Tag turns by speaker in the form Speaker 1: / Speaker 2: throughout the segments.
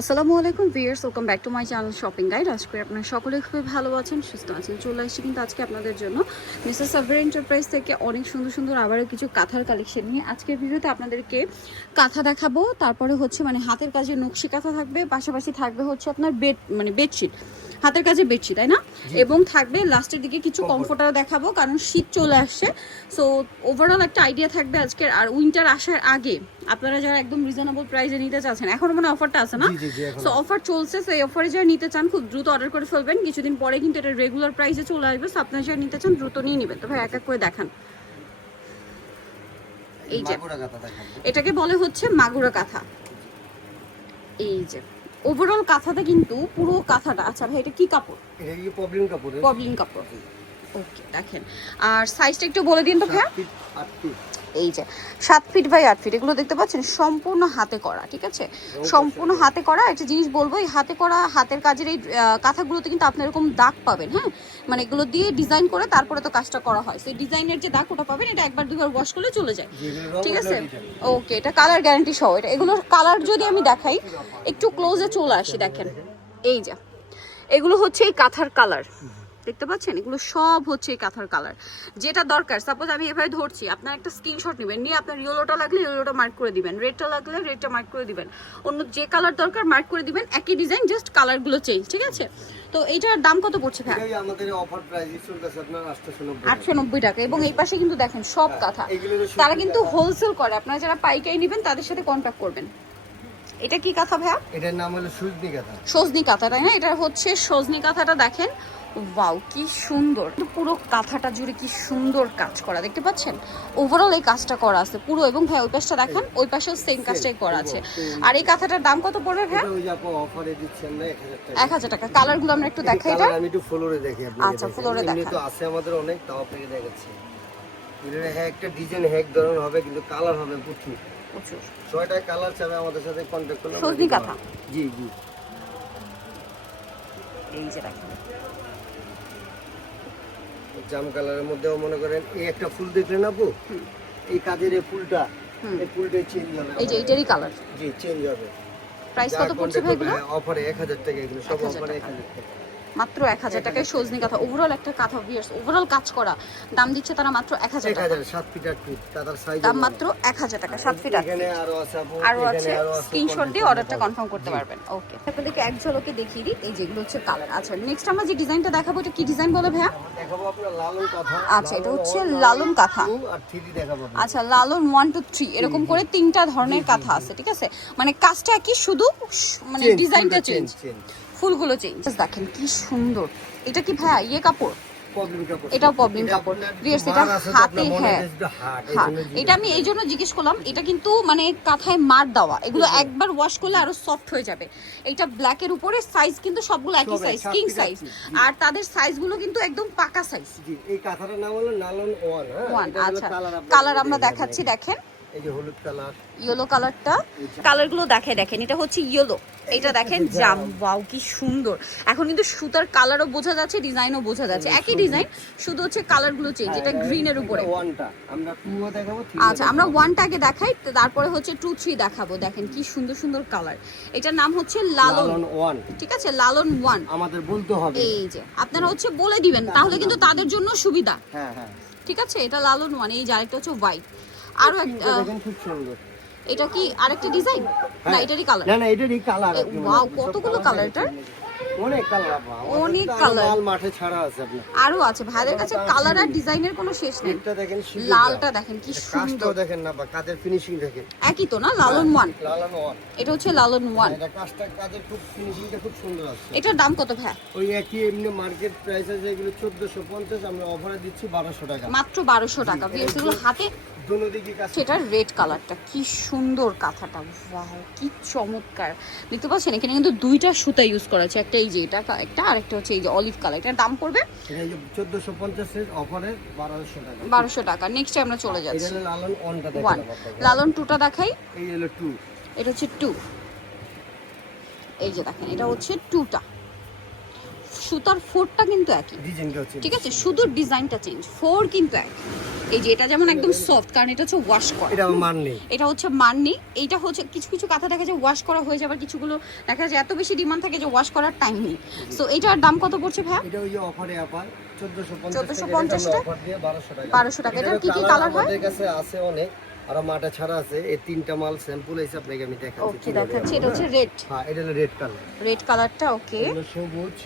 Speaker 1: আসসালামু আলাইকুম viewers welcome back to my channel shopping guide. আজকে আপনারা সকলে খুবই ভালো আছেন, সুস্থ আছেন। চলে আসছি কিন্তু আজকে আপনাদের জন্য মিসেস সাভার এন্টারপ্রাইজ থেকে অনেক সুন্দর সুন্দর আবারও কিছু কাঁথার কালেকশন নিয়ে আজকের ভিডিওতে আপনাদেরকে কাঁথা দেখাবো। তারপরে হচ্ছে মানে হাতের কাজে নকশি কাঁথা থাকবে, পাশাপাশি থাকবে হচ্ছে আপনার বেড মানে বেডশিট হাতের কাছে বেডশিট তাই না? এবং থাকবে লাস্টের দিকে কিছু কমফোর্টার দেখাবো কারণ শীত চলে আসছে। সো ওভারঅল একটা আইডিয়া থাকবে আজকের আর উইন্টার আসার আগে আপনারা যারা একদম রিজনেবল প্রাইসে নিতে চাচ্ছেন এখনও মানে অফারটা আছে না। সো অফার চলছে সেই অফারে যারা নিতে চান খুব দ্রুত অর্ডার করে ফেলবেন। কিছুদিন পরে কিন্তু এটা রেগুলার প্রাইসে চলে আসবে। সো আপনারা যারা নিতে চান দ্রুত নিয়ে নেবেন। তো ভাই এক এক করে দেখান। এই যে। এটাকে বলে হচ্ছে মাগুরা কাঁথা এই যে। ওভারঅল কাঁথাতে কিন্তু পুরো কাঁথাটা আচ্ছা ভাই এটা কি কাপড়?
Speaker 2: এটা কি প্রবলেম কাপড়
Speaker 1: পবলিন কাপড়। ওকে দেখেন। আর সাইজটা একটু বলে দিন তো
Speaker 2: ভাই।
Speaker 1: এই যে সাত ফিট বাই আট ফিট এগুলো দেখতে পাচ্ছেন? সম্পূর্ণ হাতে করা ঠিক আছে? সম্পূর্ণ হাতে করা একটা জিনিস বলব এই হাতে করা হাতের কাজের এই কাঁথাগুলোতে কিন্তু আপনি এরকম দাগ পাবেন হ্যাঁ? মানে এগুলো দিয়ে ডিজাইন করে তারপরে তো কাজটা করা হয়। সেই ডিজাইনের যে দাগ ওটা পাবেন এটা একবার দুবার ওয়াশ করলে চলে যায়। ঠিক আছে? ওকে এটা কালার গ্যারান্টি সহ। এটা এগুলোর কালার যদি আমি দেখাই একটু ক্লোজে চলে আসি দেখেন। এই যে এগুলো হচ্ছে এই কাঁথার কালার দেখতে পাচ্ছেন? এগুলো সব হচ্ছে এই কাঁথার কালার যেটা দরকার সাপোজ আমি এভাবে ধরছি আপনার একটা স্ক্রিনশট নেবেন নিয়ে আপনার ইয়েলোটা লাগলে ইয়েলোটা মার্ক করে দিবেন রেডটা লাগলে রেডটা মার্ক করে দিবেন। অন্য যে কালার দরকার মার্ক করে দিবেন একই ডিজাইন জাস্ট কালারগুলো চেঞ্জ ঠিক আছে? তো এইটার দাম কত পড়ছে ভাই?
Speaker 2: আমাদের অফার প্রাইস চলতেছে আপনার 890
Speaker 1: আটশো নব্বই টাকা এবং এই পাশে কিন্তু দেখেন সব কাঁথা। তারা কিন্তু হোলসেল করে আপনারা যারা পাইকারি নেবেন তাদের সাথে কন্ট্যাক্ট করবেন। এটা কি কাঁথা ভাইয়া?
Speaker 2: এটার নাম হলো সুজনি কাঁথা।
Speaker 1: সজনি কাঁথা তাই না? এটা হচ্ছে সজনি কাঁথাটা দেখেন। ওয়াও কি সুন্দর। পুরো কাঁথাটা জুড়ে কি সুন্দর কাজ করা দেখতে পাচ্ছেন? ওভারঅল এই কাজটা করা আছে পুরো এবং ভাই ওই পাশটা দেখান ওই পাশেও সেম কাজটাই করা আছে। আর এই কাঁথাটার দাম কত পড়বে ভাই?
Speaker 2: ওই যে অফারে দিচ্ছেন না 1000 টাকা।
Speaker 1: এক হাজার টাকা। কালারগুলো আমরা একটু দেখাই এটা।
Speaker 2: আমি একটু ফ্লোরে দেখি
Speaker 1: আচ্ছা, ফ্লোরে দেখান।
Speaker 2: তো আছে আমাদের অনেক তাও আপনাকে দেখাচ্ছি। এটার হ্যাঁ একটা ডিজাইন হ্যাক ধরনের হবে কিন্তু কালার হবে প্রচুর।
Speaker 1: প্রচুর।
Speaker 2: ছয়টা কালার চাবে আমাদের সাথে কন্ট্যাক্ট করলে
Speaker 1: সজনি কাঁথা?
Speaker 2: জি জি।
Speaker 1: এই যে দেখেন।
Speaker 2: জাম কালারের মধ্যেও মনে করেন এই একটা ফুল দেখলেন আপু? এই কাজের এই ফুলটা এই ফুলটা চেঞ্জ হবে।
Speaker 1: এই যে এইটারই কালার
Speaker 2: জি চেঞ্জ হবে।
Speaker 1: প্রাইস কত পড়ছে ভাই এগুলো?
Speaker 2: অফারে এক হাজার টাকা এগুলো সব
Speaker 1: 1000
Speaker 2: অফারে 1000
Speaker 1: টাকা। মাত্র এক হাজার টাকায় সজনি কাঁথা। ওভারঅল একটা কাঁথা বিয়ার্স ওভারঅল কাজ করা। দাম দিচ্ছে তারা মাত্র এক হাজার টাকা। দাম মাত্র এক হাজার টাকা সাত ফিট আট
Speaker 2: এখানে
Speaker 1: ফিট
Speaker 2: আরও আছে।
Speaker 1: স্ক্রিনশট দিয়ে অর্ডারটা কনফার্ম করতে পারবেন। ওকে আপনাদেরকে এক ঝলকে দেখিয়ে দিই এই যেগুলো হচ্ছে কালার আচ্ছা নেক্সট আমরা যে ডিজাইনটা দেখাবো এটা কি ডিজাইন বলে ভাইয়া? আচ্ছা, এটা হচ্ছে লালন কাঁথা। আচ্ছা লালন ওয়ান টু থ্রি এরকম করে তিনটা ধরনের কাঁথা আছে ঠিক আছে? মানে কাজটা কি শুধু মানে ডিজাইনটা চেঞ্জ। ফুলগুলো চেঞ্জ দেখেন কি সুন্দর। এটা কি ভাইয়া ইয়ে কাপড়? এটাও প্রবলেম
Speaker 2: এটা
Speaker 1: কাপড়। এটা হাতে হ্যাঁ।
Speaker 2: হয়।
Speaker 1: এটা আমি এই জন্য জিজ্ঞেস করলাম এটা কিন্তু মানে কাঁথায় মার দেওয়া। এগুলো একবার ওয়াশ করলে আরও সফট হয়ে যাবে। এটা ব্ল্যাকের উপরে সাইজ কিন্তু সবগুলো একই সাইজ কিং সাইজ আর তাদের সাইজগুলো কিন্তু একদম পাকা সাইজ
Speaker 2: এই কাঁথাটার নাম হলো নালন ওয়ান হ্যাঁ?
Speaker 1: ওয়ান আচ্ছা। কালার আমরা দেখাচ্ছি দেখেন।
Speaker 2: এই যে হলুদ কালার।
Speaker 1: ইয়েলো কালারটা। কালারগুলো দেখে দেখেন এটা হচ্ছে ইয়েলো এটা দেখেন জাম ওয়াও কি সুন্দর। এখন কিন্তু সুতার কালারও বোঝা যাচ্ছে ডিজাইনও বোঝা যাচ্ছে। একই ডিজাইন শুধু হচ্ছে কালারগুলো চেঞ্জ এটা গ্রিনের উপরে।
Speaker 2: ওয়ানটা আমরা টুও দেখাবো
Speaker 1: আচ্ছা আমরা ওয়ানটাকে দেখাই তারপরে হচ্ছে টু থ্রি দেখাবো। দেখেন কি সুন্দর সুন্দর কালার এটার নাম হচ্ছে লালন।
Speaker 2: লালন ওয়ান
Speaker 1: ঠিক আছে? লালন ওয়ান
Speaker 2: আমাদের বলতে হবে।
Speaker 1: এই যে আপনারা হচ্ছে বলে দিবেন তাহলে কিন্তু তাদের জন্য সুবিধা।
Speaker 2: হ্যাঁ হ্যাঁ।
Speaker 1: ঠিক আছে? এটা লালন ওয়ান এই যে আরেকটা হচ্ছে হোয়াইট আরও
Speaker 2: এটা
Speaker 1: একটা
Speaker 2: দেখেন খুব সুন্দর।
Speaker 1: এটা কি আরেকটা ডিজাইন? না এটারই কালার
Speaker 2: না না এটারই কালার
Speaker 1: wow, কতগুলো colour এটার?
Speaker 2: অনেক কালার
Speaker 1: অনেক
Speaker 2: মাঠে ছাড়া আছে
Speaker 1: আরও আছে। ভাইদের কাছে কালার আর ডিজাইনের কোনো শেষ নেই।
Speaker 2: এটা দেখেন
Speaker 1: লালটা দেখেন কি সুন্দর।
Speaker 2: দেখেন না বা ফিনিশিং দেখেন।
Speaker 1: একই তো না? লালন ওয়ান
Speaker 2: লালন ওয়ান
Speaker 1: এটা হচ্ছে লালন ওয়ান
Speaker 2: এটা কাজটা কাজের খুব ফিনিশিংটা খুব সুন্দর আছে।
Speaker 1: এটার দাম কত ভাই
Speaker 2: ওই একই এমনি মার্কেট প্রাইস আছে এগুলো চোদ্দশো পঞ্চাশ আমরা অফারে দিচ্ছি বারোশো টাকা।
Speaker 1: মাত্র বারোশো টাকা। এগুলো হাতে সেটার রেড কালারটা। কি সুন্দর কাঁথাটা। ওয়াও কি চমৎকার। দেখতে পাচ্ছেন? এখানে কিন্তু দুইটা সুতা ইউজ করা আছে। একটা এই যে এটা একটা আর একটা হচ্ছে এই যে অলিভ কালার এটার দাম পড়বে?
Speaker 2: চোদ্দশো পঞ্চাশের অফারে বারোশো টাকা।
Speaker 1: বারোশো টাকা। নেক্সটে আমরা চলে যাচ্ছি।
Speaker 2: লালন
Speaker 1: ওয়ান লালন টুটা দেখাই।
Speaker 2: এই হলো টু
Speaker 1: এটা হচ্ছে টু এই যে দেখেন এটা হচ্ছে টুটা সুতার ফোরটা কিন্তু একই। ঠিক আছে? শুধু ডিজাইনটা চেঞ্জ ফোর কিন্তু এক এই যে এটা যেমন একদম সফট কারণ এটা হচ্ছে ওয়াশ করা।
Speaker 2: এটা মান নেই
Speaker 1: এটা হচ্ছে মাননি। এইটা হচ্ছে কিছু কিছু কাঁথা দেখা যায় ওয়াশ করা হয়ে যায় আবার কিছুগুলো দেখা যায় এত বেশি ডিমান্ড থাকে যে ওয়াশ করার টাইম নেই। সো এটার দাম কত পড়ছে ভাই
Speaker 2: এটা ওই যে অফারে 1450
Speaker 1: 1450?
Speaker 2: অফার দিয়ে 1200 টাকা।
Speaker 1: 1200 টাকা। এটার কি কি
Speaker 2: colour
Speaker 1: হয়?
Speaker 2: আমাদের কাছে আছে অনেক আর মাটা ছাড়া আছে এই তিনটা মাল স্যাম্পল হিসাব আপনাকে আমি দেখাচ্ছি
Speaker 1: ওকে দেখাচ্ছি। এটা হচ্ছে রেড
Speaker 2: হ্যাঁ এটা হলো রেড কালার
Speaker 1: রেড কালারটা ওকে
Speaker 2: সবুজ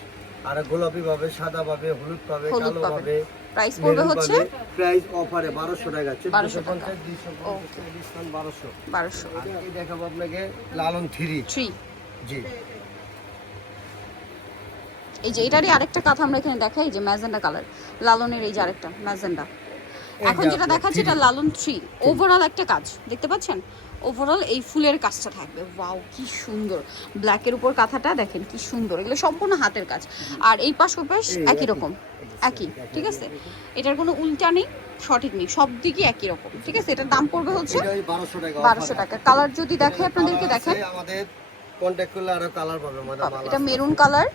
Speaker 2: আর গোলাপি পাবে সাদা পাবে হলুদ
Speaker 1: হলুদ
Speaker 2: কালো
Speaker 1: পাবে। প্রাইস পড়বে হচ্ছে
Speaker 2: প্রাইস অফারে 1200 টাকা
Speaker 1: 1200 টাকা।
Speaker 2: 1450 250 ডিসকাউন্ট 1200 আর এই দেখাবো আপনাকে লালন 3
Speaker 1: থ্রি
Speaker 2: জি।
Speaker 1: এই যে এটারই আরেকটা কাঁথা আমরা এখানে দেখাই যে ম্যাজেন্ডা কালার। লালনের এই যে আরেকটা ম্যাজেন্ডা। এখন যেটা দেখাচ্ছে এটা লালন থ্রি। ওভারঅল একটা কাজ দেখতে পাচ্ছেন? ওভারঅল এই ফুলের কাজটা থাকবে। ওয়াও কি সুন্দর। ব্ল্যাকের উপর কাঁথাটা দেখেন কি সুন্দর। এগুলো সম্পূর্ণ হাতের কাজ। আর এই পাশ ও পাশ একই। রকম। একই ঠিক আছে? এটার কোনো উল্টা নেই সঠিক নেই সব দিকই একই রকম ঠিক আছে? এটার দাম পড়বে হচ্ছে
Speaker 2: এটা ওই 1200 টাকা
Speaker 1: বারোশো টাকা। কালার যদি দেখে আপনাদেরকে দেখেন।
Speaker 2: আমাদের কন্টাক্ট করলে আরও কালার পাবে
Speaker 1: এটা মেরুন কালার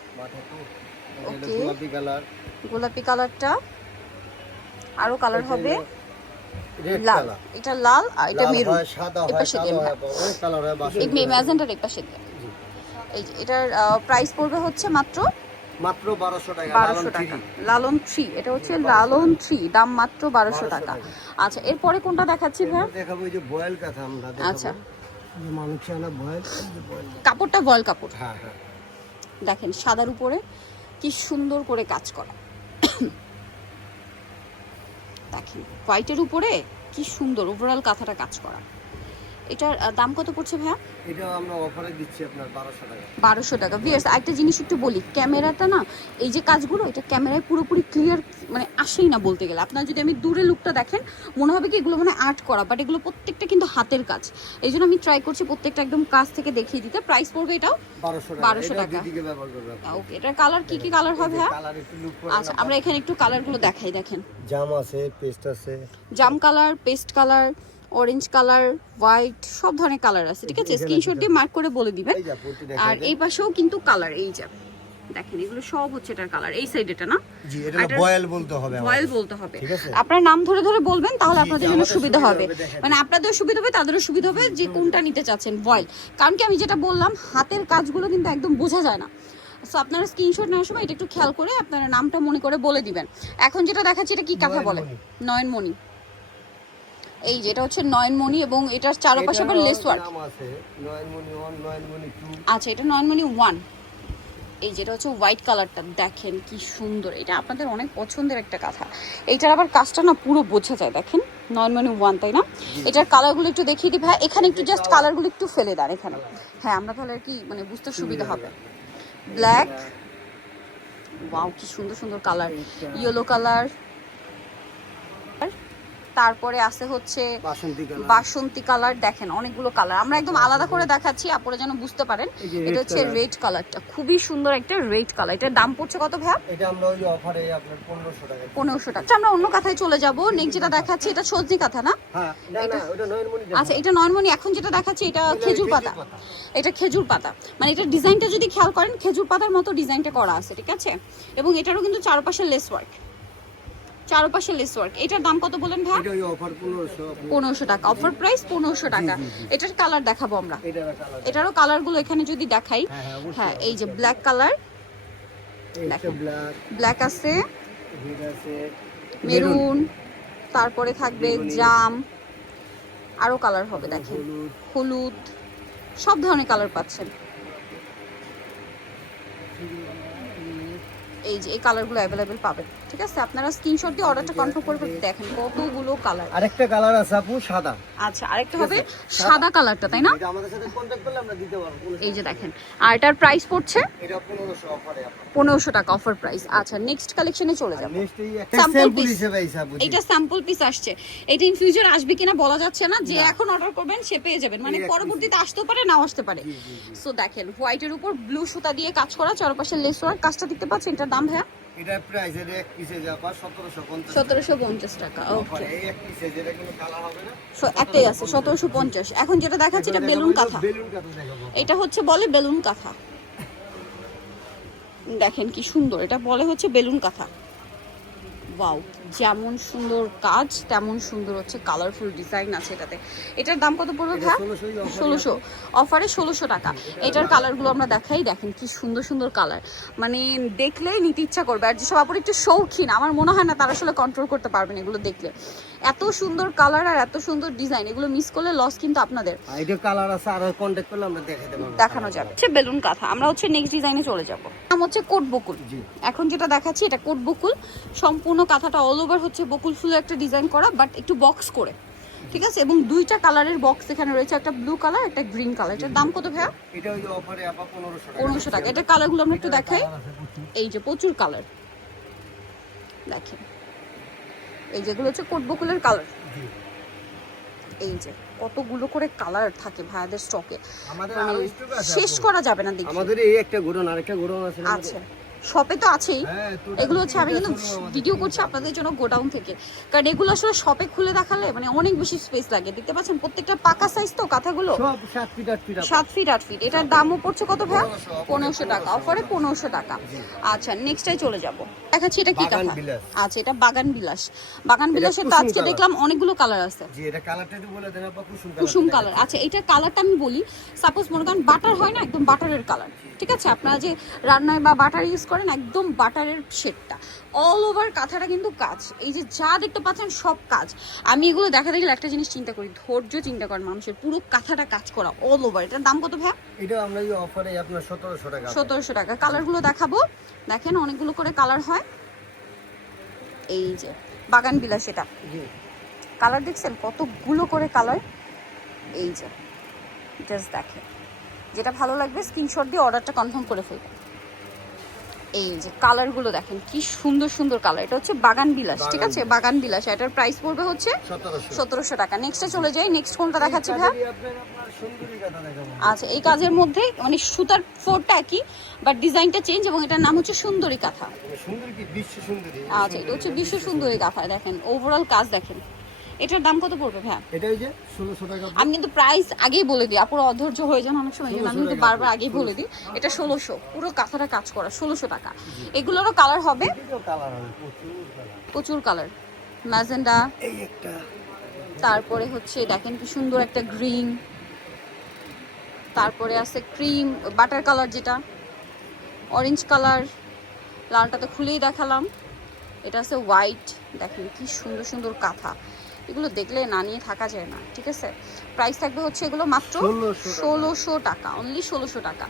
Speaker 1: Okay.
Speaker 2: গোলাপি কালার
Speaker 1: গোলাপি কালারটা আরও কালার হবে লাল। এটা লাল আর এটা মেরুন এপাশে
Speaker 2: হয়
Speaker 1: এই ম্যাজেন্টার এই পাশে এই যে এটার প্রাইস পড়বে হচ্ছে মাত্র
Speaker 2: মাত্র 1200 টাকা লালন
Speaker 1: টাকা। লালন থ্রি এটা হচ্ছে লালন থ্রি দাম মাত্র টাকা। আচ্ছা এরপরে কোনটা দেখাচ্ছি ভাই
Speaker 2: এরপর দেখাবো এই যে বয়েল কাঁথা আমরা
Speaker 1: আচ্ছা।
Speaker 2: বয়েল
Speaker 1: কাপড়টা বয়েল কাপড়।
Speaker 2: হ্যাঁ হ্যাঁ।
Speaker 1: দেখেন সাদার উপরে কি সুন্দর করে কাজ করা। দেখেন হোয়াইটের উপরে কি সুন্দর ওভারঅল কাঁথাটা কাজ করা। এটার দাম কত পড়ছে ভাইয়া?
Speaker 2: এটা আমরা অফারে দিচ্ছি আপনার 1200 টাকা।
Speaker 1: বারোশো টাকা। ভিয়ার্স একটা জিনিস একটু বলি ক্যামেরাটা না এই যে কাজগুলো এটা ক্যামেরায় পুরোপুরি ক্লিয়ার মানে আসেই না বলতে গেলে। আপনার যদি আমি দূরে লুকটা দেখেন মনে হবে কি এগুলো মানে আর্ট করা বাট এগুলো প্রত্যেকটা কিন্তু হাতের কাজ। এই জন্য আমি ট্রাই করছি প্রত্যেকটা একদম কাজ থেকে দেখিয়ে দিতে। প্রাইস পড়বে এটাও?
Speaker 2: 1200 টাকা।
Speaker 1: 1200 ওকে এটার কালার কি কি কালার হবে আচ্ছা আমরা এখানে একটু কালারগুলো দেখাই দেখেন।
Speaker 2: জাম আছে পেস্ট আছে।
Speaker 1: জাম colour paste colour orange colour white সব ধরনের কালার আছে ঠিক আছে? স্ক্রিনশট দিয়ে মার্ক করে বলে দিবেন। আর এই পাশেও কিন্তু কালার এই যে। দেখেন এগুলো সব হচ্ছে এটার কালার এই সাইড এটা না?
Speaker 2: জি এটা বয়েল বলতে হবে।
Speaker 1: ভয়েল বলতে হবে।
Speaker 2: ঠিক আছে?
Speaker 1: আপনার নাম ধরে ধরে বলবেন তাহলে আপনাদের জন্য সুবিধা হবে। মানে আপনাদের সুবিধা হবে তাদেরও সুবিধা হবে যে কোনটা নিতে চাচ্ছেন ভয়েল কারণ কি আমি যেটা বললাম হাতের কাজগুলো কিন্তু একদম বোঝা যায় না। সো আপনারা স্ক্রিনশট নেওয়ার সময় এটা একটু খেয়াল করে আপনারা নামটা মনে করে বলে দিবেন। এখন যেটা দেখাচ্ছি এটা কি কথা বলে?
Speaker 2: নয়নমণি।
Speaker 1: এই যেটা হচ্ছে নয়নমণি এবং এটার চারপাশে আবার লেস ওয়ার্ক
Speaker 2: আছে নয়নমণি 1 নয়নমণি 2
Speaker 1: আচ্ছা এটা নয়নমণি ওয়ান। এই যেটা হচ্ছে হোয়াইট কালারটা দেখেন কি সুন্দর। এটা আপনাদের অনেক পছন্দের একটা কথা। এইটার আবার কাজটা না পুরো বোঝা যায় দেখেন। নয়নমণি ওয়ান তাই না? এটার কালারগুলো একটু দেখিয়ে দিই ভাই। এখানে একটু জাস্ট কালারগুলো একটু ফেলে দেন এখানে। হ্যাঁ আমরা তাহলে আর কি মানে বুঝতে সুবিধা হবে। ব্ল্যাক ওয়াও কি সুন্দর সুন্দর কালার ইয়েলো কালার তারপরে আছে হচ্ছে
Speaker 2: বাসন্তী কালার
Speaker 1: দেখেন অনেকগুলো কালার আমরা একদম আলাদা করে দেখাচ্ছি আপনারা যেন বুঝতে পারেন। এটা হচ্ছে রেড কালারটা খুবই সুন্দর একটা রেড কালার এটার দাম পড়ছে কত ভাইয়া?
Speaker 2: এটা আমরা ওই অফারে আপনার 1500 টাকা।
Speaker 1: পনেরোশো টাকা। আচ্ছা, আমরা অন্য কথায় চলে যাব। নেক্সট যেটা দেখাচ্ছি এটা সবজি কাঁথা না?
Speaker 2: হ্যাঁ না ওটা নয়নমণি
Speaker 1: আচ্ছা এটা নর্মালি এখন যেটা দেখাচ্ছি এটা খেজুর পাতা। এটা খেজুর পাতা। মানে এটা ডিজাইনটা যদি খেয়াল করেন খেজুর পাতার মতো ডিজাইনটা করা আছে ঠিক আছে? এবং এটারও কিন্তু চারপাশে লেস ওয়ার্ক চারপাশে লেস ওয়ার্ক এটার দাম কত বলেন ভাই?
Speaker 2: এটা ওই অফার 1500
Speaker 1: পনেরোশো টাকা। অফার প্রাইস পনেরোশো টাকা। এটার কালার দেখাবো আমরা। এটারও কালারগুলো এখানে যদি দেখাই
Speaker 2: হ্যাঁ হ্যাঁ
Speaker 1: হ্যাঁ এই যে ব্ল্যাক কালার
Speaker 2: ব্ল্যাক
Speaker 1: আছে। মেরুন তারপরে থাকবে জাম। আরও কালার হবে দেখেন। হলুদ। সব ধরনের কালার পাচ্ছেন। এই যে এই কালারগুলো অ্যাভেলেবেল পাবেন। ঠিক আছে? আপনারা স্ক্রিনশট দিয়ে অর্ডারটা কনফার্ম করবেন দেখেন কতগুলো কালার
Speaker 2: আরেকটা কালার আছে আপু সাদা।
Speaker 1: আচ্ছা আরেকটা হবে সাদা। কালারটা তাই না?
Speaker 2: এটা আমাদের সাথে কন্টাক্ট করলে আমরা দিতে পারব
Speaker 1: এই যে দেখেন। আর এটার প্রাইস পড়ছে?
Speaker 2: এটা 1500 অফারে আপনার।
Speaker 1: পনেরোশো টাকা অফার প্রাইস আচ্ছা নেক্সট কালেকশনে চলে যাব।
Speaker 2: নেক্সট এই একটা স্যাম্পল। হিসেবে হিসাব
Speaker 1: এটা স্যাম্পল পিস আসছে। এটা ইন ফিউচার আসবে কিনা বলা যাচ্ছে না। যে এখন অর্ডার করবেন সে পেয়ে যাবেন। মানে পরবর্তীতে আসতেও পারে নাও আসতে পারে। সো দেখেন হোয়াইটের উপর ব্লু সুতা দিয়ে কাজ করা চারপাশে লেস ওয়ার্ক কাজটা দেখতে পাচ্ছেন? এটার দাম ভাইয়া?
Speaker 2: এটা প্রাইস এর এক পিসে যা পা 1750
Speaker 1: সতেরোশো পঞ্চাশ টাকা ওকে
Speaker 2: এই এক পিসে যেটা কোনো কালার হবে না
Speaker 1: একটাই আছে সতেরোশো পঞ্চাশ। এখন যেটা দেখাচ্ছি এটা বেলুন কাঁথা।
Speaker 2: বেলুন কাঁথা দেখাবো।
Speaker 1: এটা হচ্ছে বলে বেলুন কাঁথা। দেখেন কি সুন্দর এটা বলে হচ্ছে বেলুন কাঁথা। ওয়াও যেমন সুন্দর কাজ তেমন সুন্দর হচ্ছে কালারফুল ডিজাইন আছে এটাতে। এটার দাম কত পড়বে ভাই?
Speaker 2: 1600 ই offer
Speaker 1: ষোলোশো। অফারে ষোলোশো টাকা। এটার কালারগুলো আমরা দেখাই দেখেন কি সুন্দর সুন্দর কালার মানে দেখলেই নিতে ইচ্ছা করবে। আর যেসব আপুর একটু শৌখিন আমার মনে হয় না তারা আসলে কন্ট্রোল করতে পারবেন এগুলো দেখলে। এত সুন্দর কালার আর এত সুন্দর ডিজাইন এগুলো মিস করলে লস কিন্তু আপনাদের।
Speaker 2: এটা কালার আছে আর কন্টাক্ট করলে আমরা পারব।
Speaker 1: দেখানো যাবে। হচ্ছে বেলুন কাঁথা। আমরা হচ্ছে নেক্সট ডিজাইনে চলে যাব। নাম হচ্ছে কোট বকুল। এখন যেটা দেখাচ্ছি এটা কোট বকুল। সম্পূর্ণ কাঁথাটা অল ওভার হচ্ছে বকুল ফুলের একটা ডিজাইন করা বাট একটু বক্স করে ঠিক আছে? এবং দুইটা কালারের বক্স এখানে রয়েছে একটা ব্লু কালার একটা গ্রিন কালার এটার দাম কত ভাইয়া?
Speaker 2: এটা ওই অফারে আপা 1500 টাকা।
Speaker 1: পনেরোশো টাকা। এটার কালারগুলো আমরা একটু দেখাই। এই যে প্রচুর কালার দেখেন। এই যেগুলো হচ্ছে কোট বকুলের কালার এই যে কতগুলো করে কালার থাকে ভাইয়াদের স্টকে
Speaker 2: আমাদের
Speaker 1: মানে শেষ করা যাবে না দেখি।
Speaker 2: আমাদের এই একটা গোডাউন আরেকটা গোডাউন আছে
Speaker 1: আছে শপে তো আছেই।
Speaker 2: হ্যাঁ
Speaker 1: এগুলো হচ্ছে আমি কিন্তু ভিডিও করছি আপনাদের জন্য গোডাউন থেকে। কারণ এগুলো আসলে শপে খুলে দেখালে মানে অনেক বেশি স্পেস লাগে। দেখতে পাচ্ছেন প্রত্যেকটা পাকা সাইজ তো কাঁথাগুলো?
Speaker 2: সব 7 ফিট
Speaker 1: সাত ফিট আট ফিট এটার দামও পড়ছে কত ভাই পনেরোশো টাকা। অফারে পনেরোশো টাকা। আচ্ছা নেক্সটাই চলে যাব। দেখাচ্ছি এটা কি কাঁথা? আচ্ছা এটা বাগান বিলাস। বাগান বিলাসের তো আজকে দেখলাম অনেকগুলো কালার আছে।
Speaker 2: এটা কুসুম কালার।
Speaker 1: আচ্ছা এটার কালারটা আমি বলি। সাপোজ মনে করেন বাটার হয় না একদম বাটারের কালার। ঠিক আছে? আপনারা যে রান্নায় বা বাটার ইউজ করেন একদম বাটারের শেডটা অল ওভার কাঁথাটা কিন্তু কাজ। এই যে যা দেখতে পাচ্ছেন সব কাজ। আমি এগুলো দেখা দেখলে একটা জিনিস চিন্তা করি ধৈর্য চিন্তা করেন মানুষের। পুরো কাঁথাটা কাজ করা অল ওভার এটার দাম কত ভাই
Speaker 2: এটা আমরা এই অফারে আপনার 1700 টাকা
Speaker 1: সতেরোশো টাকা। কালারগুলো দেখাবো। দেখেন অনেকগুলো করে কালার হয়। এই যে বাগান বিলাস এটা। কালার দেখছেন? কতগুলো করে কালার এই যে জাস্ট দেখেন। যেটা ভালো লাগবে স্ক্রিনশট দিয়ে অর্ডারটা কনফার্ম করে ফেলবেন। এই যে কালারগুলো দেখেন কি সুন্দর সুন্দর কালার এটা হচ্ছে বাগান বিলাস ঠিক আছে? বাগান বিলাস। এটার প্রাইস পড়বে হচ্ছে
Speaker 2: 1700
Speaker 1: সতেরোশো টাকা। নেক্সটে চলে যাই নেক্সট কোনটা দেখাচ্ছি ভাই আচ্ছা এই কাজের মধ্যে মানে সুতার ফোরটা একই বাট ডিজাইনটা চেঞ্জ এবং এটার নাম হচ্ছে সুন্দরী কাঁথা।
Speaker 2: কি?
Speaker 1: আচ্ছা এটা হচ্ছে বিশ্ব সুন্দরী কাঁথা দেখেন। ওভারঅল কাজ দেখেন। এটার দাম কত পড়বে ভাই
Speaker 2: এটা ওই যে 1600 টাকা
Speaker 1: আমি কিন্তু প্রাইস আগেই বলে দিই আপুরো অধৈর্য হয়ে যান অনেক সময় আমি কিন্তু বারবার আগেই বলে দিই এটা ষোলোশো পুরো কাঁথাটা কাজ করা ষোলোশো টাকা। এগুলোরও কালার হবে?
Speaker 2: কালার প্রচুর কালার
Speaker 1: ম্যাজেন্ডা
Speaker 2: এই একটা।
Speaker 1: তারপরে হচ্ছে দেখেন কি সুন্দর একটা গ্রিন তারপরে আছে ক্রিম বাটার কালার যেটা। অরেঞ্জ কালার লালটা তো খুলেই দেখালাম। এটা আছে হোয়াইট দেখেন কি সুন্দর সুন্দর কাঁথা। এগুলো দেখলে না নিয়ে থাকা যায় না ঠিক আছে? প্রাইস থাকবে হচ্ছে এগুলো মাত্র ষোলোশো টাকা। অনলি ষোলোশো টাকা।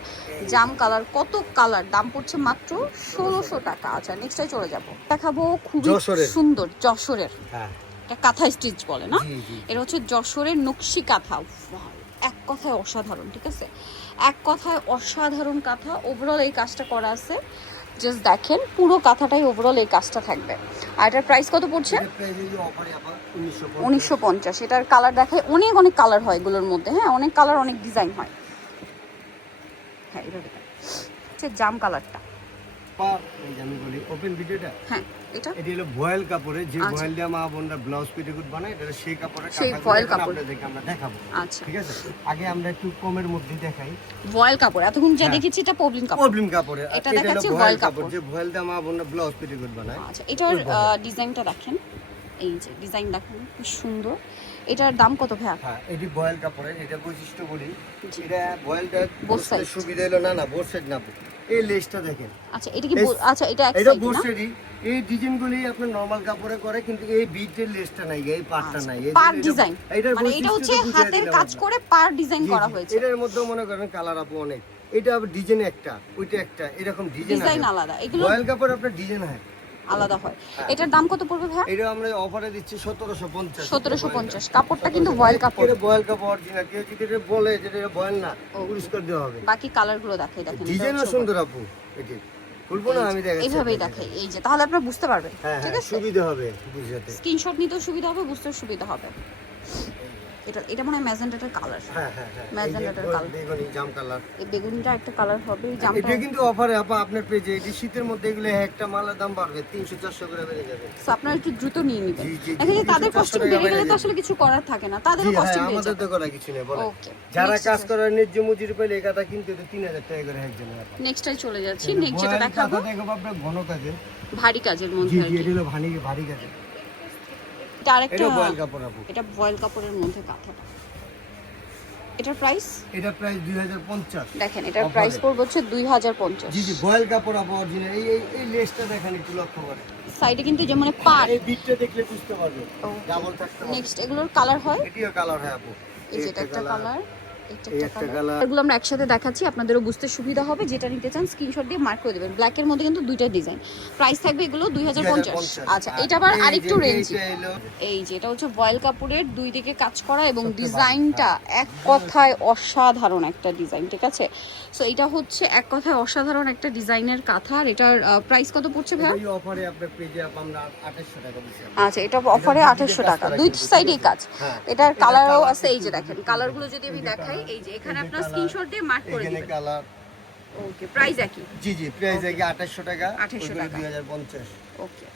Speaker 1: জাম কালার কত কালার দাম পড়ছে মাত্র ষোলোশো টাকা। আচ্ছা নেক্সটাই চলে যাব। দেখাবো খুবই সুন্দর যশোরের।
Speaker 2: হ্যাঁ।
Speaker 1: এটা কাঁথা স্টিচ বলে না? এটা হচ্ছে যশোরের নকশি কাঁথা। এক কথায় অসাধারণ ঠিক আছে? এক কথায় অসাধারণ কাঁথা। ওভারঅল এই কাজটা করা আছে। জাস্ট দেখেন পুরো কাঁথাটাই ওভারঅল এই কাজটা থাকবে। আর এটার প্রাইস কত পড়ছে?
Speaker 2: এটা প্রাইস এই যে অফারে আপা 1950
Speaker 1: উনিশশো পঞ্চাশ। এটার কালার দেখে অনেক অনেক কালার হয় এগুলোর মধ্যে হ্যাঁ? অনেক কালার অনেক ডিজাইন হয়। হ্যাঁ এটা জাম কালারটা হ্যাঁ। এটা?
Speaker 2: এটি হলো ভয়েল কাপড়ে যে
Speaker 1: আচ্ছা।
Speaker 2: ভয়েল দিয়ে মা বোনরা ব্লাউজ পেটিকুট বানায় এটা সেই কাপড়ের
Speaker 1: সেই
Speaker 2: কাঁথাগুলো
Speaker 1: কাপড়।
Speaker 2: আমরা দেখাবো।
Speaker 1: আচ্ছা।
Speaker 2: ঠিক আছে? আগে আমরা একটু কমের মধ্যে দেখাই।
Speaker 1: ভয়েল কাপড় এতক্ষণ যা
Speaker 2: হ্যাঁ।
Speaker 1: দেখেছি এটা পবলিন কাপড়।
Speaker 2: প্রবলেম কাপড়ে
Speaker 1: এটা দেখাচ্ছে
Speaker 2: ভয়েল
Speaker 1: কাপড়।
Speaker 2: কাপড়। যে ভয়েল দিয়ে মা বোনরা ব্লাউজ পেটিকুট বানায়।
Speaker 1: আচ্ছা এটার ডিজাইনটা দেখেন। এই যে ডিজাইন দেখেন কি সুন্দর। এটার দাম কত ভাইয়া?
Speaker 2: হ্যাঁ এটি ভয়েল কাপড়ে এটা বৈশিষ্ট্য বলি। এটা
Speaker 1: Both
Speaker 2: সুবিধা হলো না না সাইড না। এই লেসটা দেখেন।
Speaker 1: আচ্ছা এটা কি আচ্ছা এটা এক
Speaker 2: এটা
Speaker 1: সাইড
Speaker 2: বোর্ড
Speaker 1: না?
Speaker 2: সাইডই এই ডিজাইনগুলি আপনার নরমাল কাপড়ে করে কিন্তু এই বিটের লেসটা নাই এই পার্টটা নাই। এই যে
Speaker 1: পার ডিজাইন মানে এটা হচ্ছে হাতের কাজ করে পার ডিজাইন করা। হয়েছে।
Speaker 2: এটার মধ্যে মনে করেন কালার আপু অনেক। এটা ডিজাইন একটা ওইটা একটা এরকম ডিজাইন
Speaker 1: ডিজাইন আলাদা। এগুলো
Speaker 2: রয়্যাল কাপড় আপনার ডিজাইন হয়।
Speaker 1: আলাদা হয়।
Speaker 2: হ্যাঁ।
Speaker 1: এটার দাম কত পড়বে ভাইয়া?
Speaker 2: এটা আমরা অফারে দিচ্ছি সতেরোশো পঞ্চাশ।
Speaker 1: সতেরোশো পঞ্চাশ। কাপড়টা কিন্তু ভয়েল কাপড়।
Speaker 2: এটা বয়েল কাপড় অরিজিনাল কেউ যদি এটা বলে যে এটা বয়েল না পরিষ্কার দেওয়া হবে।
Speaker 1: বাকি কালারগুলো দেখাই দেখেন
Speaker 2: ডিজাইনও সুন্দর আপু। এটি খুলবো না আমি দেখাচ্ছি
Speaker 1: এইভাবেই দেখাই। এই যে তাহলে আপনারা বুঝতে পারবেন
Speaker 2: হ্যাঁ
Speaker 1: ঠিক
Speaker 2: হ্যাঁ
Speaker 1: আছে?
Speaker 2: সুবিধা হবে বুঝাতে।
Speaker 1: স্ক্রিনশট নিতেও সুবিধা হবে বুঝতেও সুবিধা হবে। এটা এটা মনে হয় ম্যাজেন্টাটার কালার
Speaker 2: হ্যাঁ হ্যাঁ হ্যাঁ।
Speaker 1: Magenta
Speaker 2: এই বেগুনি জাম কালার
Speaker 1: এই বেগুনিটা একটা কালার হবে এই জামটা।
Speaker 2: এটা কিন্তু অফারে আপা আপনার পেজে শীতের মধ্যে এগুলো একটা মালের দাম বাড়বে তিনশো চারশো করে বেড়ে যাবে।
Speaker 1: সো আপনারা একটু দ্রুত নিয়ে নেবেন।
Speaker 2: জি, জি, জি,
Speaker 1: দেখা যায় তাদের কস্টিং বেড়ে গেলে তো আসলে কিছু করার থাকে না
Speaker 2: জি হ্যাঁ
Speaker 1: কস্টিং বেড়ে
Speaker 2: আমাদের তো করা কিছু নেই বলে যারা কাজ করার ন্যায্য মজুরি পেলে এই কাটা কিনতে তো তিন হাজার টাকা করে একজন
Speaker 1: নেক্সটটাই চলে যাচ্ছি নেক্সট যেটা দেখাবো।
Speaker 2: দেখাবো আপনার ঘন কাজে
Speaker 1: ভারী কাজের মধ্যে আর
Speaker 2: জি এটা ভারী ভারী কাজে
Speaker 1: এটা আরেকটা
Speaker 2: এটা বয়েল কাপড় আপু।
Speaker 1: এটা বয়েল কাপড়ের মধ্যে কাঁথাটা। এটার প্রাইস
Speaker 2: এটা প্রাইস দুই হাজার পঞ্চাশ।
Speaker 1: দেখেন এটার প্রাইস। পড়বে হচ্ছে দুই হাজার পঞ্চাশ।
Speaker 2: জি জি বয়েল কাপড় আপু অরিজিনাল এই এই এই লেসটা দেখেন একটু লক্ষ্য করে।
Speaker 1: সাইডে কিন্তু যেমন পার
Speaker 2: এই বিটটা দেখলে বুঝতে পারবে ডাবল থাকতে
Speaker 1: নেক্সট এগুলোর কালার হয়?
Speaker 2: এটিও কালার হয় আপু।
Speaker 1: এই কালার এটা একটা কালার। এগুলো আমরা একসাথে দেখাচ্ছি আপনাদেরও বুঝতে সুবিধা হবে যেটা নিতে চান স্ক্রিনশট দিয়ে মার্ক করে দেবেন। ব্ল্যাকের মধ্যে কিন্তু দুইটা ডিজাইন প্রাইস থাকবে এগুলো দুই হাজার পঞ্চাশ। আচ্ছা এটা আবার আরেকটু রেঞ্জ এই যে এটা হচ্ছে ভয়েল কাপড়ের দুই দিকে কাজ করা এবং ডিজাইনটা এক কথায় অসাধারণ একটা ডিজাইন ঠিক আছে? সো এটা হচ্ছে এক কথায় অসাধারণ একটা ডিজাইনের কাঁথা আর এটার প্রাইস কত পড়ছে ভাই
Speaker 2: অফারে আপনার পেজে আমরা 2800 টাকা দিচ্ছি
Speaker 1: আচ্ছা এটা অফারে
Speaker 2: দুই দিকে
Speaker 1: আঠাশশো
Speaker 2: কাজ
Speaker 1: টাকা দুই
Speaker 2: কিন্তু।
Speaker 1: সাইডে কাজ।
Speaker 2: হ্যাঁ।
Speaker 1: এটার কালারও আছে এই যে দেখেন। কালারগুলো যদি আমি দেখাই
Speaker 2: colour,
Speaker 1: এই যে এখানে আপনার
Speaker 2: colour,
Speaker 1: স্ক্রিনশট দিয়ে মার্ক করে দিবেন।
Speaker 2: কালার
Speaker 1: ওকে প্রাইস একই?
Speaker 2: জি জি প্রাইস আগে 2800 টাকা।
Speaker 1: 2800 টাকা।
Speaker 2: 2050
Speaker 1: ওকে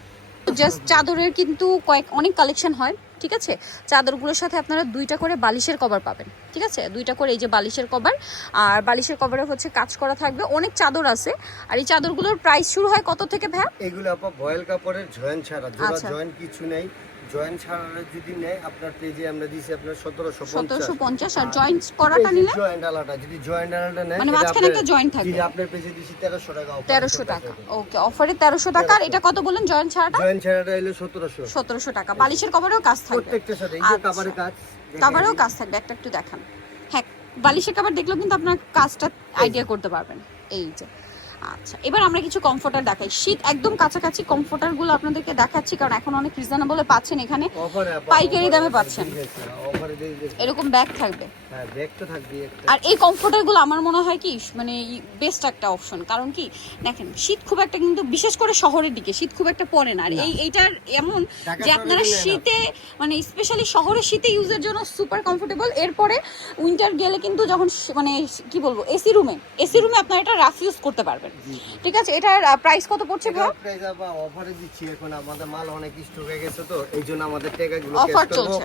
Speaker 1: জাস্ট চাদরের কিন্তু কয়েক অনেক কালেকশন হয় ঠিক আছে? চাদরগুলোর সাথে আপনারা দুইটা করে বালিশের কভার পাবেন ঠিক আছে? দুইটা করে এই যে বালিশের কভার আর বালিশের কভারে হচ্ছে কাজ করা থাকবে। অনেক চাদর আছে আর এই চাদরগুলোর প্রাইস শুরু হয় কত থেকে ভ্যা
Speaker 2: এগুলো আপা ভয়েল কাপড়ের জয়েন্ট ছাড়া জোড়া
Speaker 1: আচ্ছা।
Speaker 2: জয়েন্ট কিছু নেই। জয়েন্ট ছাড়া যদি নেয় আপনার পেজে আমরা দিছি আপনার 1750
Speaker 1: সতেরোশো পঞ্চাশ আর জয়েন্ট করাটা নিলে?
Speaker 2: জয়েন্ট আলাদা। যদি জয়েন্ট আলাদা নেয়
Speaker 1: মানে মাঝখানে একটা joint থাকবে।
Speaker 2: জি, আপনার পেজে দিছি 1300 টাকা
Speaker 1: টাকা। ওকে অফারে তেরোশো টাকা। আর এটা কত বললেন জয়েন্ট ছাড়াটা?
Speaker 2: জয়েন্ট ছাড়াটা এলো 1700
Speaker 1: সতেরোশো টাকা। বালিশের কভারেও কাজ থাকবে।
Speaker 2: প্রত্যেকটার সাথে এই যে
Speaker 1: আচ্ছা।
Speaker 2: কাজ
Speaker 1: কাভারেও কাজ থাকবে। একটা একটু দেখান। হ্যাঁ বালিশের কাভার দেখলেও কিন্তু আপনার কাজটা আইডিয়া করতে পারবেন। এই যে। আচ্ছা এবার আমরা কিছু কমফোর্টার দেখাই। শীত একদম কাছাকাছি কমফোর্টারগুলো আপনাদেরকে দেখাচ্ছি কারণ এখন অনেক রিজনেবলে পাচ্ছেন এখানে। পাইকারি দামে পাচ্ছেন। এরকম ব্যাগ থাকবে।
Speaker 2: হ্যাঁ
Speaker 1: আর এই কমফোর্টারগুলো আমার মনে হয় কি মানে বেস্ট একটা অপশন কারণ কি দেখেন শীত খুব একটা কিন্তু বিশেষ করে শহরের দিকে শীত খুব একটা পড়ে না। আর এই এইটার এমন যে আপনারা শীতে মানে স্পেশালি শহরে শীতে ইউজের জন্য সুপার কমফোর্টেবল এরপরে উইন্টার গেলে কিন্তু যখন মানে কি বলব এসি রুমে এসি রুমে আপনারা এটা রাফ ইউজ করতে পারবেন। ঠিক আছে? এটার প্রাইস কত পড়ছে ভাই
Speaker 2: price আবার অফারে দিচ্ছি এখন। আমাদের মাল অনেক স্টক হয়ে গেছে তো এই জন্য আমাদের টাকাগুলো ক্যাশ করব
Speaker 1: চলছে।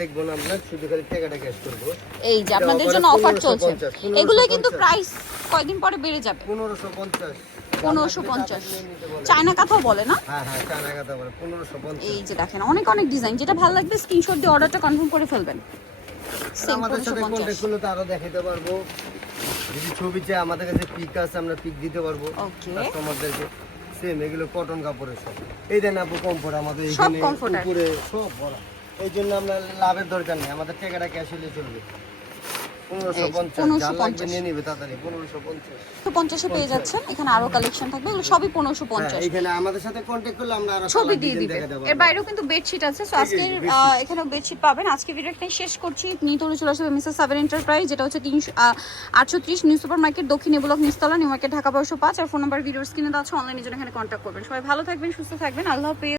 Speaker 2: দেখব না আমরা শুধু খালি টাকাটা ক্যাশ
Speaker 1: এই যে আপনাদের জন্য অফার চলছে। এগুলো কিন্তু প্রাইস কয়দিন পরে বেড়ে যাবে?
Speaker 2: পনেরোশো পঞ্চাশ।
Speaker 1: পনেরোশো পঞ্চাশ। চায়না কথাও বলে না?
Speaker 2: হ্যাঁ হ্যাঁ চায়না কথা বলে। পনেরোশো পঞ্চাশ।
Speaker 1: এই যে দেখেন অনেক অনেক ডিজাইন যেটা ভালো লাগবে স্ক্রিনশট দিয়ে অর্ডারটা কনফার্ম করে ফেলবেন।
Speaker 2: আমাদের সাথে কন্ট্যাক্ট করলে তো আরও দেখাতে পারব? যদি ছবি চাই আমাদের কাছে পিক আছে আমরা পিক দিতে পারব। কাস্টমারদেরকে। সেম এগুলো কটন কাপড়ের সব এই দেন আপু কমফোর্ট আমাদের এখানে উপরে সব ভরা এই জন্য আমরা লাভের দরকার নেই। আমাদের টাকাটা ক্যাশ হলে চলবে। পনেরোশো
Speaker 1: এই যে,
Speaker 2: পঞ্চাশ যা
Speaker 1: 1550
Speaker 2: লাগবে নিয়ে নিবে তাড়াতাড়ি পনেরোশো পঞ্চাশ।
Speaker 1: তো পঞ্চাশে পেয়ে যাচ্ছেন এখানে আরও কালেকশন থাকবে এগুলো সবই পনেরোশো
Speaker 2: হ্যাঁ
Speaker 1: পঞ্চাশ।
Speaker 2: এখানে আমাদের সাথে কন্ট্যাক্ট করলে আমরা
Speaker 1: ছবি দিয়ে দিবে। এর বাইরেও কিন্তু বেডশিট আছে সো আজকে
Speaker 2: bedsheet।
Speaker 1: আহ, এখানেও বেডশিট পাবেন। আজকে ভিডিওটা শেষ করছি। নিতলে চলে আসবে মিসেস সাবের এন্টারপ্রাইজ যেটা হচ্ছে তিনশো আটশো ত্রিশ নিউ সুপার মার্কেট দক্ষিণ ব্লক নিস্তলা নিউ মার্কেট ঢাকা বারোশো পাঁচ। আর ফোন নাম্বার ভিডিওর স্ক্রিনে দেওয়া আছে অনলাইনে জন্য এখানে কন্ট্যাক্ট করবেন। সবাই ভালো থাকবেন সুস্থ থাকবেন। আল্লাহ হাফেজ।